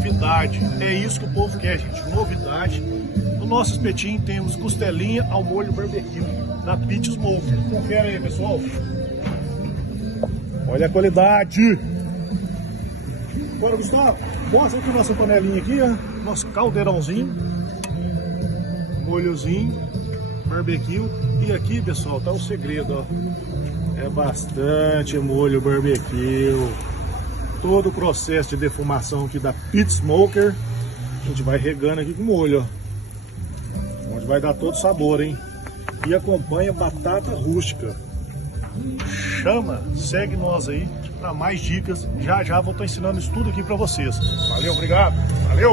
novidade. É isso que o povo quer, gente, novidade. No nosso espetinho temos costelinha ao molho barbecue da Pit Smoker. Confere aí, pessoal. Olha a qualidade. Agora, Gustavo, mostra aqui nossa panelinha aqui, ó. Nosso caldeirãozinho, molhozinho, barbecue. E aqui, pessoal, tá o segredo, ó. É bastante molho barbecue. Todo o processo de defumação aqui da Pit Smoker. A gente vai regando aqui com molho, ó. Onde vai dar todo sabor, hein? E acompanha batata rústica. Chama, segue nós aí para mais dicas. Já já vou estar ensinando isso tudo aqui para vocês. Valeu, obrigado. Valeu!